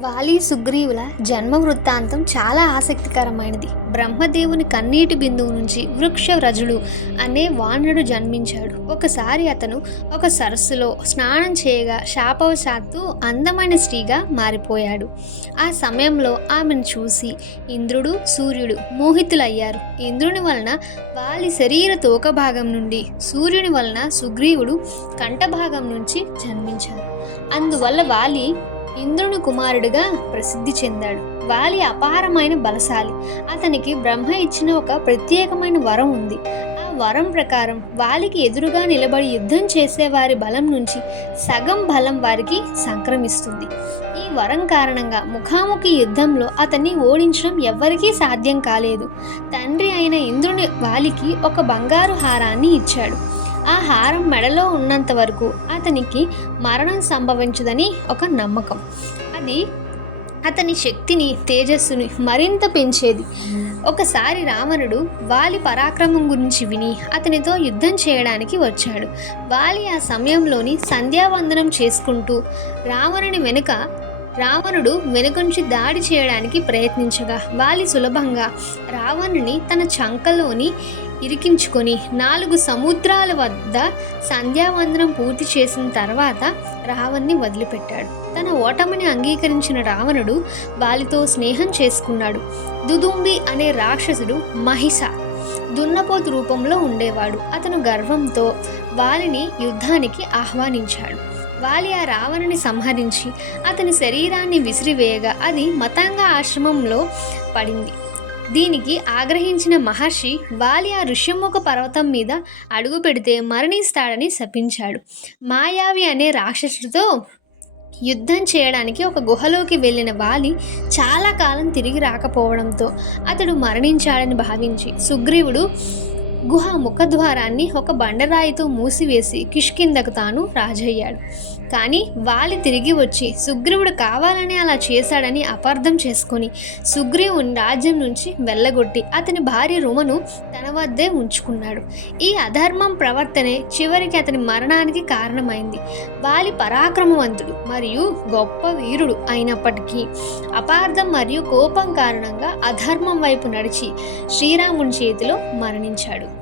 వాలి సుగ్రీవుల జన్మ వృత్తాంతం చాలా ఆసక్తికరమైనది. బ్రహ్మదేవుని కన్నీటి బిందువు నుంచి వృక్షరజుడు అనే వానరుడు జన్మించాడు. ఒకసారి అతను ఒక సరస్సులో స్నానం చేయగా శాపవశాత్తు అందమైన స్త్రీగా మారిపోయాడు. ఆ సమయంలో ఆమెను చూసి ఇంద్రుడు సూర్యుడు మోహితులయ్యారు. ఇంద్రుని వలన వాలి శరీర తోక భాగం నుండి సూర్యుని వలన సుగ్రీవుడు కంఠభాగం నుంచి జన్మించారు. అందువల్ల వాలి ఇంద్రుని కుమారుడిగా ప్రసిద్ధి చెందాడు. వాలి అపారమైన బలశాలి. అతనికి బ్రహ్మ ఇచ్చిన ఒక ప్రత్యేకమైన వరం ఉంది. ఆ వరం ప్రకారం వాలికి ఎదురుగా నిలబడి యుద్ధం చేసే వారి బలం నుంచి సగం బలం వారికి సంక్రమిస్తుంది. ఈ వరం కారణంగా ముఖాముఖి యుద్ధంలో అతన్ని ఓడించడం ఎవ్వరికీ సాధ్యం కాలేదు. తండ్రి అయిన ఇంద్రుని వాలికి ఒక బంగారు హారాన్ని ఇచ్చాడు. ఆ హారం మెడలో ఉన్నంత వరకు అతనికి మరణం సంభవించదని ఒక నమ్మకం. అది అతని శక్తిని తేజస్సుని మరింత పెంచేది. ఒకసారి రావణుడు వాలి పరాక్రమం గురించి విని అతనితో యుద్ధం చేయడానికి వచ్చాడు. వాలి ఆ సమయంలోని సంధ్యావందనం చేసుకుంటూ రావణుని వెనుక రావణుడు వెనుకొంచి దాడి చేయడానికి ప్రయత్నించగా వాలి సులభంగా రావణుని తన చంకలోని ఇరికించుకొని నాలుగు సముద్రాల వద్ద సంధ్యావందనం పూర్తి చేసిన తర్వాత రావణ్ణి వదిలిపెట్టాడు. తన ఓటమిని అంగీకరించిన రావణుడు వాలితో స్నేహం చేసుకున్నాడు. దుదుంబి అనే రాక్షసుడు మహిష దున్నపోతు రూపంలో ఉండేవాడు. అతను గర్వంతో వాలిని యుద్ధానికి ఆహ్వానించాడు. వాలి ఆ రావణుని సంహరించి అతని శరీరాన్ని విసిరివేయగా అది మతంగ ఆశ్రమంలో పడింది. దీనికి ఆగ్రహించిన మహర్షి వాలి ఆ ఋష్యముఖ పర్వతం మీద అడుగు పెడితే మరణిస్తాడని శపించాడు. మాయావి అనే రాక్షసుడితో యుద్ధం చేయడానికి ఒక గుహలోకి వెళ్ళిన వాలి చాలా కాలం తిరిగి రాకపోవడంతో అతడు మరణించాడని భావించి సుగ్రీవుడు గుహ ముఖద్వారాన్ని ఒక బండరాయితో మూసివేసి కిష్కిందకు తాను రాజయ్యాడు. కానీ వాలి తిరిగి వచ్చి సుగ్రీవుడు కావాలని అలా చేశాడని అపార్థం చేసుకొని సుగ్రీవుని రాజ్యం నుంచి వెళ్ళగొట్టి అతని భార్య రుమను తన వద్దే ఉంచుకున్నాడు. ఈ అధర్మం ప్రవర్తనే చివరికి అతని మరణానికి కారణమైంది. వాలి పరాక్రమవంతుడు మరియు గొప్ప వీరుడు అయినప్పటికీ అపార్థం మరియు కోపం కారణంగా అధర్మం వైపు నడిచి శ్రీరాముని చేతిలో మరణించాడు.